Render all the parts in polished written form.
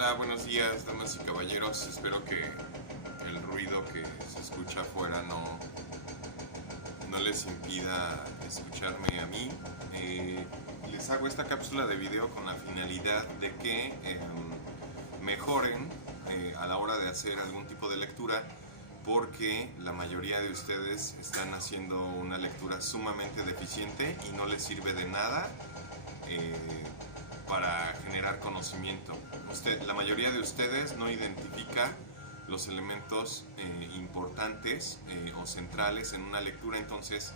Hola, buenos días, damas y caballeros. Espero que el ruido que se escucha afuera no les impida escucharme a mí. Eh, Les hago esta cápsula de video con la finalidad de que mejoren a la hora de hacer algún tipo de lectura, porque la mayoría de ustedes están haciendo una lectura sumamente deficiente y no les sirve de nada eh, para generar conocimiento. La mayoría de ustedes no identifica los elementos importantes o centrales en una lectura. Entonces,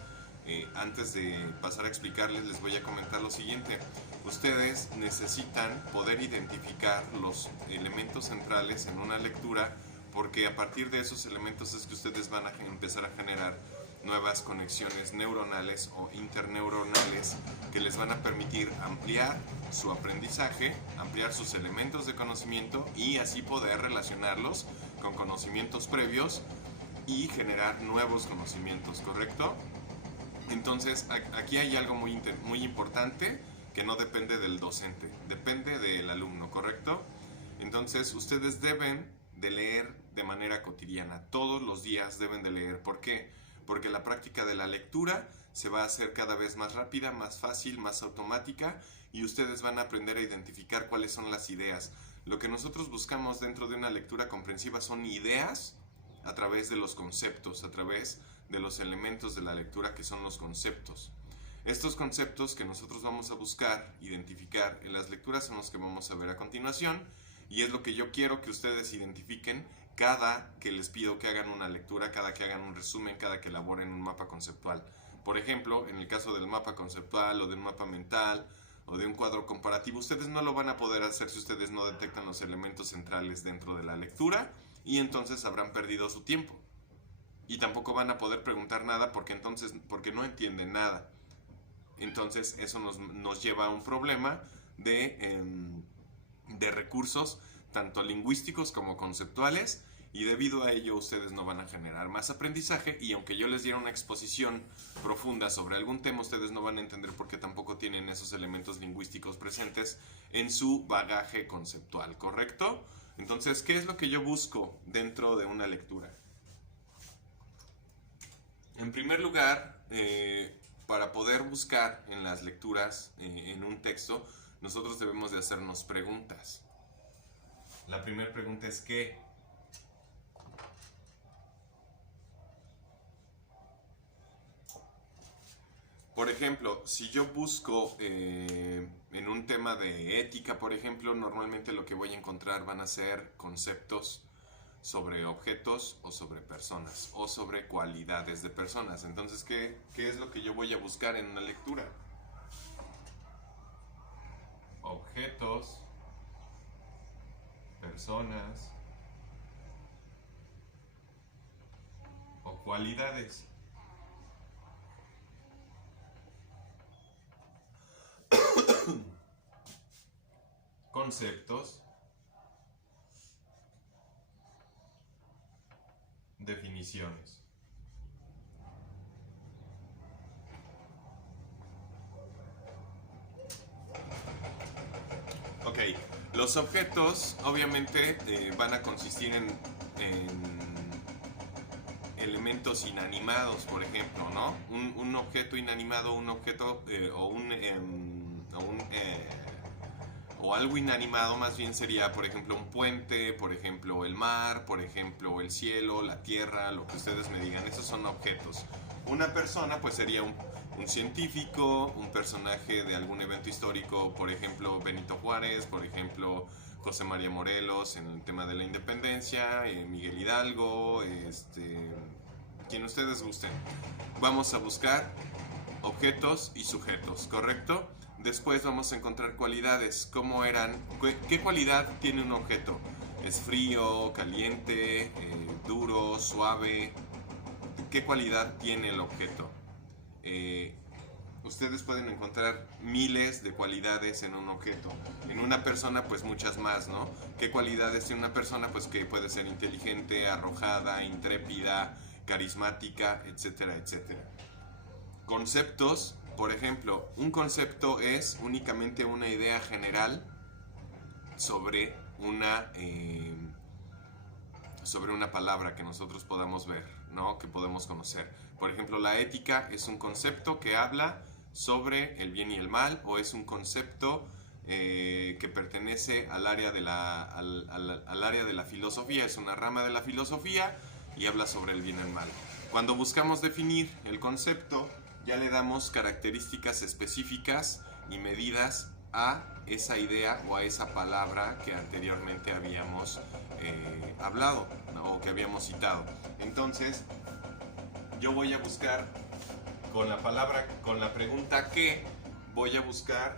antes de pasar a explicarles, les voy a comentar lo siguiente. Ustedes necesitan poder identificar los elementos centrales en una lectura, porque a partir de esos elementos es que ustedes van a empezar a generar nuevas conexiones neuronales o interneuronales que les van a permitir ampliar su aprendizaje, ampliar sus elementos de conocimiento y así poder relacionarlos con conocimientos previos y generar nuevos conocimientos, ¿correcto? Entonces, aquí hay algo muy importante que no depende del docente, depende del alumno, ¿correcto? Entonces, ustedes deben de leer de manera cotidiana, todos los días deben de leer. ¿Por qué? Porque la práctica de la lectura se va a hacer cada vez más rápida, más fácil, más automática, y ustedes van a aprender a identificar cuáles son las ideas. Lo que nosotros buscamos dentro de una lectura comprensiva son ideas a través de los conceptos, a través de los elementos de la lectura, que son los conceptos. Estos conceptos que nosotros vamos a buscar, identificar en las lecturas, son los que vamos a ver a continuación, y es lo que yo quiero que ustedes identifiquen cada que les pido que hagan una lectura, cada que hagan un resumen, cada que elaboren un mapa conceptual. Por ejemplo, en el caso del mapa conceptual o del mapa mental o de un cuadro comparativo, ustedes no lo van a poder hacer si ustedes no detectan los elementos centrales dentro de la lectura, y entonces habrán perdido su tiempo. Y tampoco van a poder preguntar nada porque no entienden nada. Entonces eso nos lleva a un problema de recursos tanto lingüísticos como conceptuales, y debido a ello ustedes no van a generar más aprendizaje, y aunque yo les diera una exposición profunda sobre algún tema, ustedes no van a entender porque tampoco tienen esos elementos lingüísticos presentes en su bagaje conceptual, ¿correcto? Entonces, ¿qué es lo que yo busco dentro de una lectura? En primer lugar, para poder buscar en las lecturas, en un texto, nosotros debemos de hacernos preguntas. La primera pregunta es ¿qué? Por ejemplo, si yo busco en un tema de ética, por ejemplo, normalmente lo que voy a encontrar van a ser conceptos sobre objetos o sobre personas o sobre cualidades de personas. Entonces, ¿qué es lo que yo voy a buscar en una lectura? Objetos, personas o cualidades. Conceptos, definiciones. Ok, los objetos obviamente van a consistir en elementos inanimados, por ejemplo, ¿no? Un objeto inanimado, un objeto o algo inanimado más bien sería, por ejemplo, un puente, por ejemplo, el mar, por ejemplo, el cielo, la tierra, lo que ustedes me digan. Esos son objetos. Una persona pues sería un científico, un personaje de algún evento histórico, por ejemplo, Benito Juárez, por ejemplo, José María Morelos en el tema de la independencia, Miguel Hidalgo, quien ustedes gusten. Vamos a buscar objetos y sujetos, ¿correcto? Después vamos a encontrar cualidades. ¿Cómo eran? ¿Qué cualidad tiene un objeto? ¿Es frío, caliente, duro, suave? ¿Qué cualidad tiene el objeto? Ustedes pueden encontrar miles de cualidades en un objeto. En una persona, pues muchas más, ¿no? ¿Qué cualidades tiene una persona? Pues que puede ser inteligente, arrojada, intrépida, carismática, etcétera, etcétera. Conceptos, por ejemplo, un concepto es únicamente una idea general sobre sobre una palabra que nosotros podamos ver, ¿no? Que podemos conocer. Por ejemplo, la ética es un concepto que habla sobre el bien y el mal, o es un concepto que pertenece al área al área de la filosofía, es una rama de la filosofía y habla sobre el bien y el mal. Cuando buscamos definir el concepto, ya le damos características específicas y medidas a esa idea o a esa palabra que anteriormente habíamos hablado, ¿no? O que habíamos citado. Entonces, yo voy a buscar con la pregunta ¿qué? Voy a buscar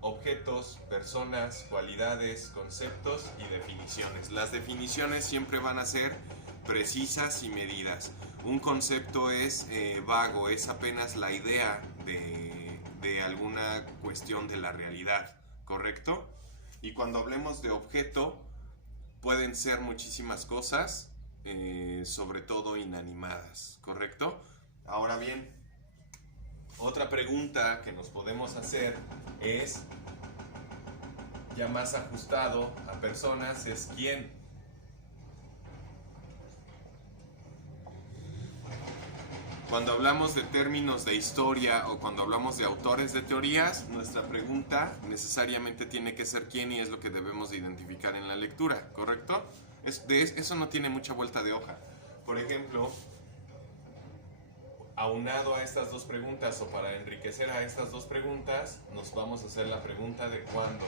objetos, personas, cualidades, conceptos y definiciones. Las definiciones siempre van a ser precisas y medidas. Un concepto es vago, es apenas la idea de alguna cuestión de la realidad, ¿correcto? Y cuando hablemos de objeto, pueden ser muchísimas cosas, sobre todo inanimadas, ¿correcto? Ahora bien, otra pregunta que nos podemos hacer es, ya más ajustado a personas, es ¿quién? Cuando hablamos de términos de historia o cuando hablamos de autores de teorías, nuestra pregunta necesariamente tiene que ser quién, y es lo que debemos de identificar en la lectura, ¿correcto? Eso no tiene mucha vuelta de hoja. Por ejemplo, aunado a estas dos preguntas o para enriquecer a estas dos preguntas, nos vamos a hacer la pregunta de cuándo.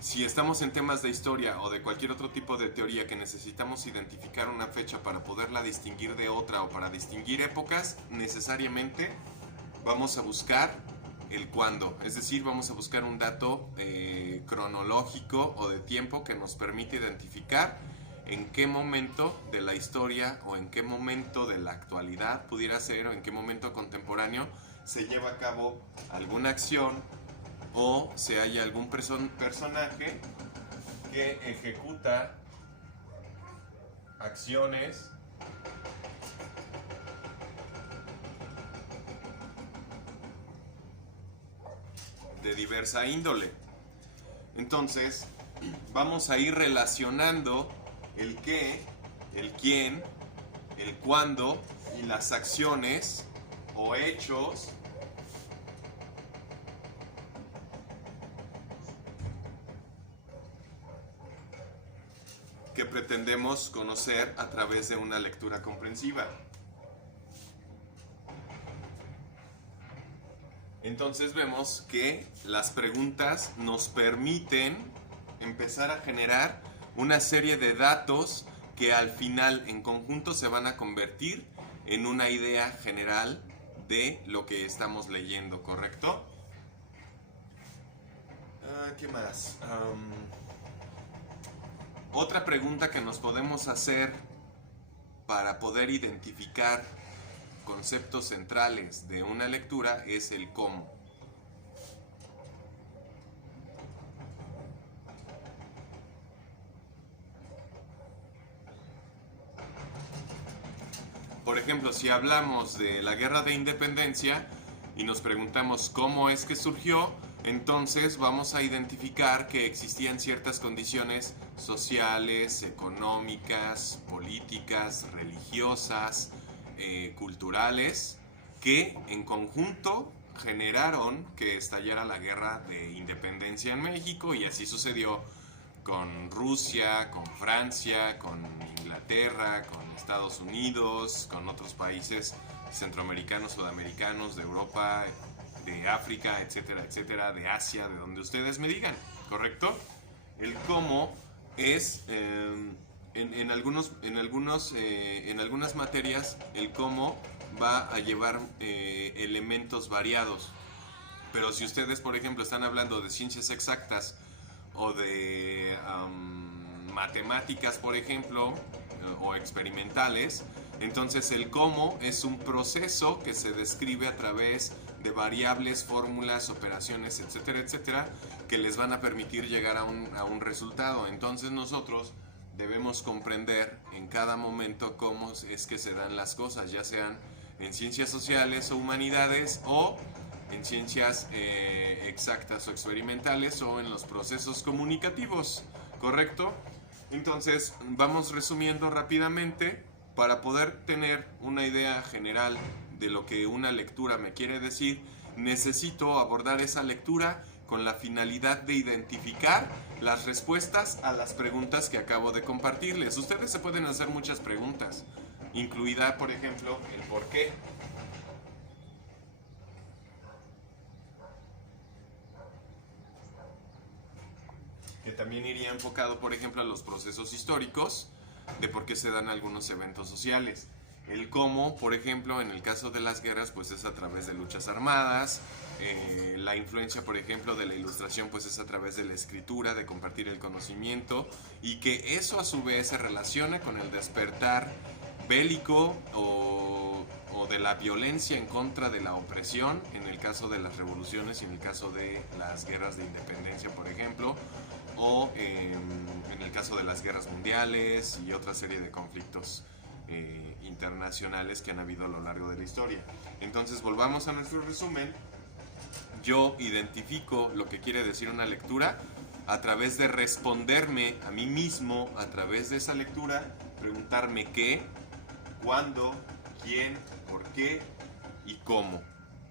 Si estamos en temas de historia o de cualquier otro tipo de teoría que necesitamos identificar una fecha para poderla distinguir de otra o para distinguir épocas, necesariamente vamos a buscar el cuándo. Es decir, vamos a buscar un dato cronológico o de tiempo que nos permite identificar en qué momento de la historia o en qué momento de la actualidad pudiera ser, o en qué momento contemporáneo se lleva a cabo alguna acción o se halla algún personaje que ejecuta acciones de diversa índole. Entonces, vamos a ir relacionando el qué, el quién, el cuándo y las acciones o hechos que pretendemos conocer a través de una lectura comprensiva. Entonces vemos que las preguntas nos permiten empezar a generar una serie de datos que al final en conjunto se van a convertir en una idea general de lo que estamos leyendo, ¿correcto? ¿Qué más? Otra pregunta que nos podemos hacer para poder identificar conceptos centrales de una lectura es el cómo. Por ejemplo, si hablamos de la Guerra de Independencia y nos preguntamos cómo es que surgió, entonces vamos a identificar que existían ciertas condiciones sociales, económicas, políticas, religiosas, culturales, que en conjunto generaron que estallara la Guerra de Independencia en México, y así sucedió con Rusia, con Francia, con Inglaterra, con Estados Unidos, con otros países centroamericanos, sudamericanos, de Europa, de África, etcétera, etcétera, de Asia, de donde ustedes me digan, ¿correcto? El cómo es, en algunas materias, el cómo va a llevar elementos variados. Pero si ustedes, por ejemplo, están hablando de ciencias exactas o de matemáticas, por ejemplo, o experimentales, entonces el cómo es un proceso que se describe a través de variables, fórmulas, operaciones, etcétera, etcétera, que les van a permitir llegar a un resultado. Entonces nosotros debemos comprender en cada momento cómo es que se dan las cosas, ya sean en ciencias sociales o humanidades, o en ciencias exactas o experimentales o en los procesos comunicativos, ¿correcto? Entonces, vamos resumiendo rápidamente para poder tener una idea general de lo que una lectura me quiere decir. Necesito abordar esa lectura con la finalidad de identificar las respuestas a las preguntas que acabo de compartirles. Ustedes se pueden hacer muchas preguntas, incluida, por ejemplo, el por qué. Que también iría enfocado, por ejemplo, a los procesos históricos de por qué se dan algunos eventos sociales. El cómo, por ejemplo, en el caso de las guerras, pues es a través de luchas armadas. La influencia, por ejemplo, de la ilustración, pues es a través de la escritura, de compartir el conocimiento, y que eso a su vez se relaciona con el despertar bélico o de la violencia en contra de la opresión, en el caso de las revoluciones y en el caso de las guerras de independencia, por ejemplo, o en el caso de las guerras mundiales y otra serie de conflictos internacionales que han habido a lo largo de la historia. Entonces, volvamos a nuestro resumen. Yo identifico lo que quiere decir una lectura a través de responderme a mí mismo a través de esa lectura, preguntarme qué, cuándo, quién, por qué y cómo.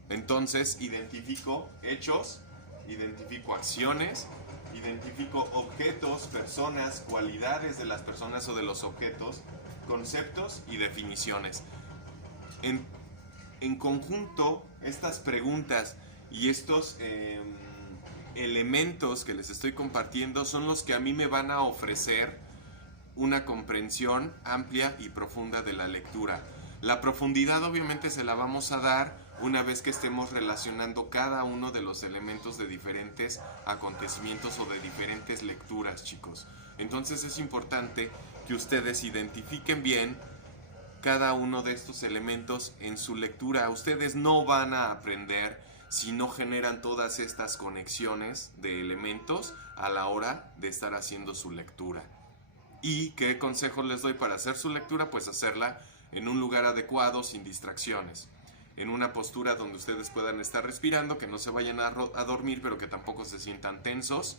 Entonces identifico hechos, identifico acciones, identifico objetos, personas, cualidades de las personas o de los objetos, conceptos y definiciones. En conjunto, estas preguntas y estos elementos que les estoy compartiendo son los que a mí me van a ofrecer una comprensión amplia y profunda de la lectura. La profundidad obviamente se la vamos a dar una vez que estemos relacionando cada uno de los elementos de diferentes acontecimientos o de diferentes lecturas, chicos. Entonces es importante que ustedes identifiquen bien cada uno de estos elementos en su lectura. Ustedes no van a aprender si no generan todas estas conexiones de elementos a la hora de estar haciendo su lectura. ¿Y qué consejos les doy para hacer su lectura? Pues hacerla en un lugar adecuado, sin distracciones, en una postura donde ustedes puedan estar respirando, que no se vayan a dormir, pero que tampoco se sientan tensos,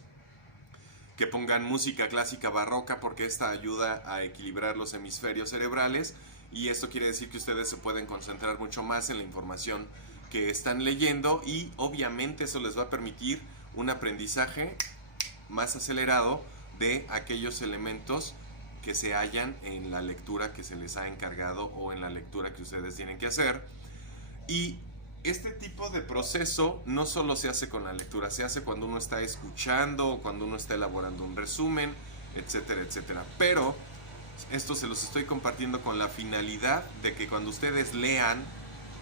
que pongan música clásica barroca, porque esta ayuda a equilibrar los hemisferios cerebrales, y esto quiere decir que ustedes se pueden concentrar mucho más en la información que están leyendo, y obviamente eso les va a permitir un aprendizaje más acelerado de aquellos elementos que se hallan en la lectura que se les ha encargado o en la lectura que ustedes tienen que hacer. Y este tipo de proceso no solo se hace con la lectura, se hace cuando uno está escuchando, cuando uno está elaborando un resumen, etcétera, etcétera. Pero esto se los estoy compartiendo con la finalidad de que cuando ustedes lean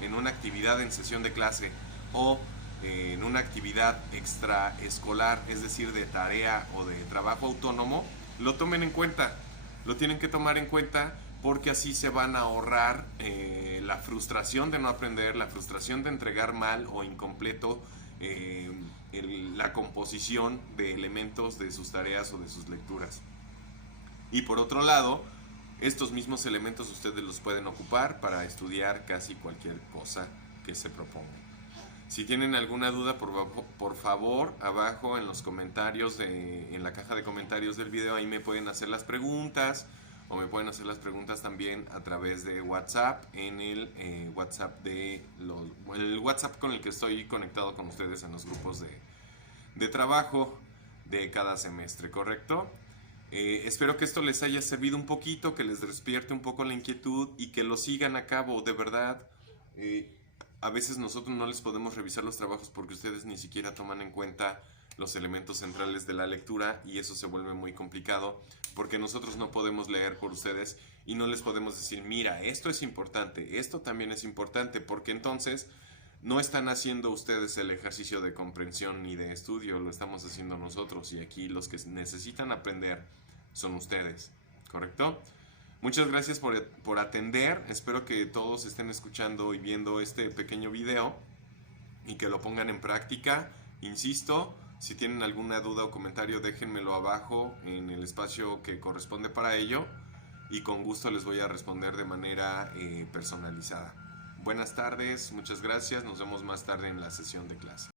en una actividad en sesión de clase o en una actividad extraescolar, es decir, de tarea o de trabajo autónomo, lo tomen en cuenta. Lo tienen que tomar en cuenta porque así se van a ahorrar la frustración de no aprender, la frustración de entregar mal o incompleto la composición de elementos de sus tareas o de sus lecturas. Y por otro lado, estos mismos elementos ustedes los pueden ocupar para estudiar casi cualquier cosa que se proponga. Si tienen alguna duda, por favor, abajo en los comentarios, en la caja de comentarios del video, ahí me pueden hacer las preguntas, o me pueden hacer las preguntas también a través de WhatsApp, en el el WhatsApp con el que estoy conectado con ustedes en los grupos de trabajo de cada semestre, ¿correcto? Espero que esto les haya servido un poquito, que les despierte un poco la inquietud y que lo sigan a cabo, de verdad. A veces nosotros no les podemos revisar los trabajos porque ustedes ni siquiera toman en cuenta los elementos centrales de la lectura, y eso se vuelve muy complicado porque nosotros no podemos leer por ustedes y no les podemos decir, mira, esto es importante, esto también es importante, porque entonces no están haciendo ustedes el ejercicio de comprensión ni de estudio, lo estamos haciendo nosotros, y aquí los que necesitan aprender son ustedes, ¿correcto? Muchas gracias por atender. Espero que todos estén escuchando y viendo este pequeño video y que lo pongan en práctica. Insisto, si tienen alguna duda o comentario, déjenmelo abajo en el espacio que corresponde para ello, y con gusto les voy a responder de manera personalizada. Buenas tardes, muchas gracias. Nos vemos más tarde en la sesión de clase.